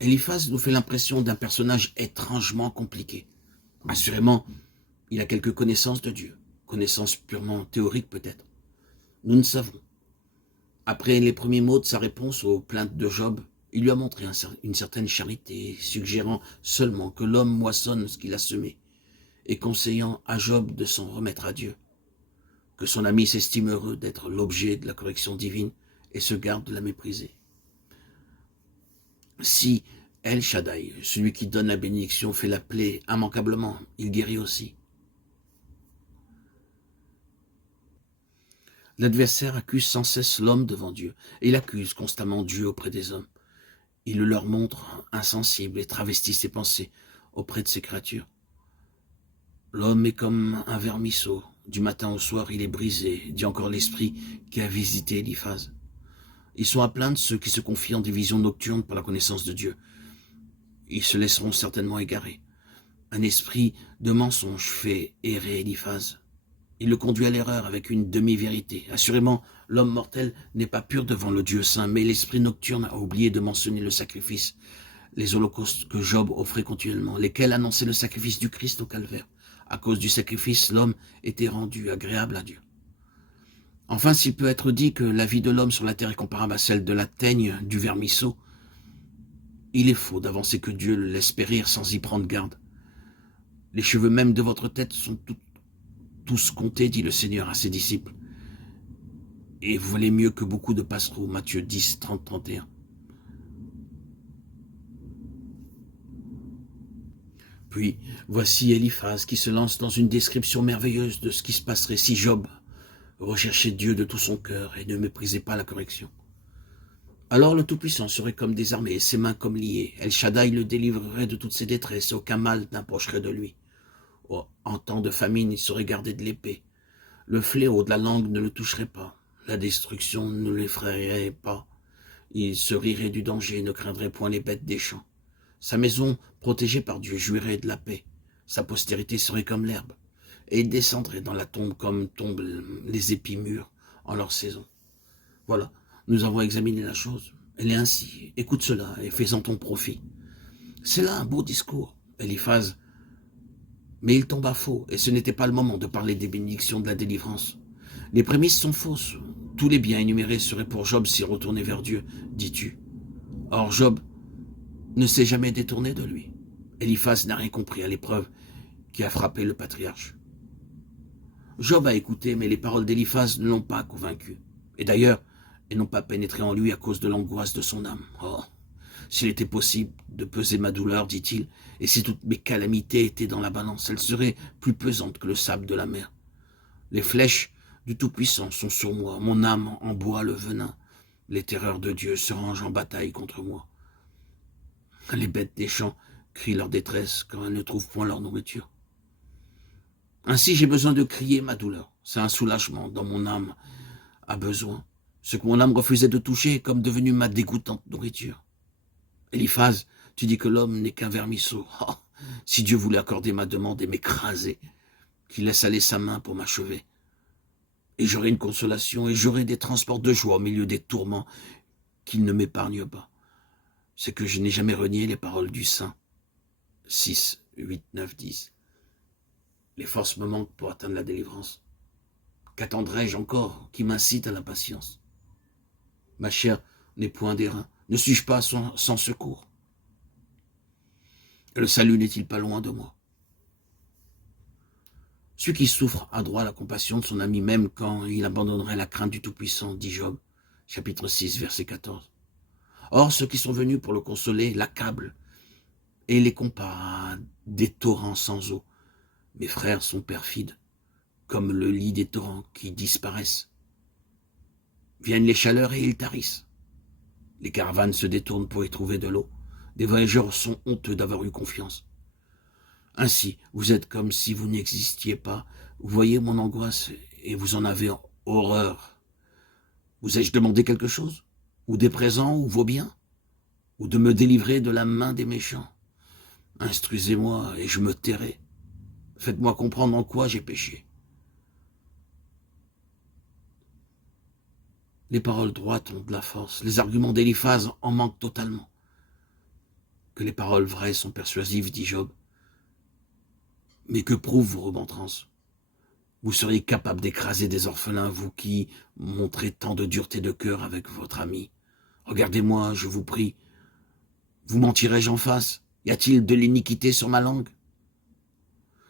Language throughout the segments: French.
Eliphaz nous fait l'impression d'un personnage étrangement compliqué. Assurément, il a quelques connaissances de Dieu, connaissances purement théoriques peut-être. Nous ne savons. Après les premiers mots de sa réponse aux plaintes de Job, il lui a montré une certaine charité, suggérant seulement que l'homme moissonne ce qu'il a semé, et conseillant à Job de s'en remettre à Dieu, que son ami s'estime heureux d'être l'objet de la correction divine et se garde de la mépriser. Si El Shaddai, celui qui donne la bénédiction, fait la plaie immanquablement, il guérit aussi. L'adversaire accuse sans cesse l'homme devant Dieu, et il accuse constamment Dieu auprès des hommes. Il le leur montre insensible et travestit ses pensées auprès de ses créatures. L'homme est comme un vermisseau. Du matin au soir, il est brisé, dit encore l'esprit qui a visité Eliphaz. Ils sont à plaindre ceux qui se confient en des visions nocturnes par la connaissance de Dieu. Ils se laisseront certainement égarer. Un esprit de mensonge fait errer Eliphaz. Il le conduit à l'erreur avec une demi-vérité. Assurément, l'homme mortel n'est pas pur devant le Dieu saint, mais l'esprit nocturne a oublié de mentionner le sacrifice, les holocaustes que Job offrait continuellement, lesquels annonçaient le sacrifice du Christ au calvaire. À cause du sacrifice, l'homme était rendu agréable à Dieu. Enfin, s'il peut être dit que la vie de l'homme sur la terre est comparable à celle de la teigne du vermisseau, il est faux d'avancer que Dieu le laisse périr sans y prendre garde. Les cheveux même de votre tête sont tous comptés, dit le Seigneur à ses disciples. Et vous valez mieux que beaucoup de passereaux, Matthieu 10, 30, 31. Puis, voici Eliphaz qui se lance dans une description merveilleuse de ce qui se passerait si Job recherchait Dieu de tout son cœur et ne méprisait pas la correction. Alors le Tout-Puissant serait comme désarmé et ses mains comme liées. El Shaddai le délivrerait de toutes ses détresses et aucun mal n'approcherait de lui. Oh, en temps de famine, il serait gardé de l'épée. Le fléau de la langue ne le toucherait pas. La destruction ne l'effraierait pas. Il se rirait du danger et ne craindrait point les bêtes des champs. Sa maison, protégée par Dieu, jouirait de la paix. Sa postérité serait comme l'herbe. Et il descendrait dans la tombe comme tombent les épis mûrs en leur saison. Voilà, nous avons examiné la chose. Elle est ainsi. Écoute cela et fais-en ton profit. C'est là un beau discours, Eliphaz. Mais il tombe à faux, et ce n'était pas le moment de parler des bénédictions de la délivrance. Les prémices sont fausses. Tous les biens énumérés seraient pour Job s'il retournait vers Dieu, dis-tu. Or Job ne s'est jamais détourné de lui. Eliphaz n'a rien compris à l'épreuve qui a frappé le patriarche. Job a écouté, mais les paroles d'Eliphaz ne l'ont pas convaincu. Et d'ailleurs, elles n'ont pas pénétré en lui à cause de l'angoisse de son âme. Oh, s'il était possible de peser ma douleur, dit-il, et si toutes mes calamités étaient dans la balance, elles seraient plus pesantes que le sable de la mer. Les flèches du Tout-Puissant sont sur moi, mon âme en boit le venin. Les terreurs de Dieu se rangent en bataille contre moi. Les bêtes des champs crient leur détresse quand elles ne trouvent point leur nourriture. Ainsi j'ai besoin de crier ma douleur. C'est un soulagement dont mon âme a besoin. Ce que mon âme refusait de toucher est comme devenu ma dégoûtante nourriture. Eliphaz, tu dis que l'homme n'est qu'un vermisseau. Oh, si Dieu voulait accorder ma demande et m'écraser, qu'il laisse aller sa main pour m'achever. Et j'aurai une consolation et j'aurai des transports de joie au milieu des tourments qu'il ne m'épargne pas. C'est que je n'ai jamais renié les paroles du Saint. 6, 8, 9, 10. Les forces me manquent pour atteindre la délivrance. Qu'attendrai-je encore qui m'incite à l'impatience? Ma chair n'est point d'airain. Ne suis-je pas sans secours? Le salut n'est-il pas loin de moi? Celui qui souffre a droit à la compassion de son ami même quand il abandonnerait la crainte du Tout-Puissant, dit Job, chapitre 6, verset 14. Or, ceux qui sont venus pour le consoler l'accablent et les comparent à des torrents sans eau. Mes frères sont perfides, comme le lit des torrents qui disparaissent. Viennent les chaleurs et ils tarissent. Les caravanes se détournent pour y trouver de l'eau. Des voyageurs sont honteux d'avoir eu confiance. Ainsi, vous êtes comme si vous n'existiez pas. Vous voyez mon angoisse et vous en avez horreur. Vous ai-je demandé quelque chose? Ou des présents, ou vos biens? Ou de me délivrer de la main des méchants? Instruisez-moi et je me tairai. Faites-moi comprendre en quoi j'ai péché. Les paroles droites ont de la force. Les arguments d'Eliphaz en manquent totalement. que les paroles vraies sont persuasives, dit Job. Mais que prouvent vos remontrances? Vous seriez capable d'écraser des orphelins, vous qui montrez tant de dureté de cœur avec votre ami. Regardez-moi, je vous prie. Vous mentirai-je en face? Y a-t-il de l'iniquité sur ma langue?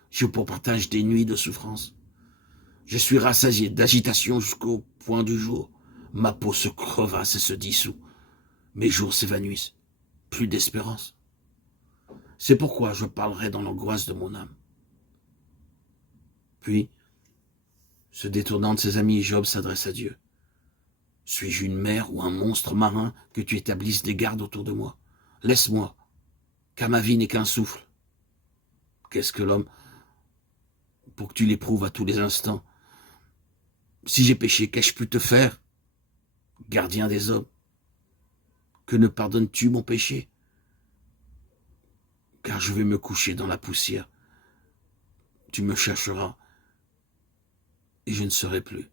Je pour partage des nuits de souffrance. Je suis rassasié d'agitation jusqu'au point du jour. Ma peau se crevasse et se dissout. Mes jours s'évanouissent. Plus d'espérance. C'est pourquoi je parlerai dans l'angoisse de mon âme. Puis, se détournant de ses amis, Job s'adresse à Dieu. Suis-je une mer ou un monstre marin que tu établisses des gardes autour de moi? Laisse-moi, car ma vie n'est qu'un souffle. Qu'est-ce que l'homme pour que tu l'éprouves à tous les instants? Si j'ai péché, qu'ai-je pu te faire, gardien des hommes? Que ne pardonnes-tu mon péché? Car je vais me coucher dans la poussière. Tu me chercheras et je ne serai plus.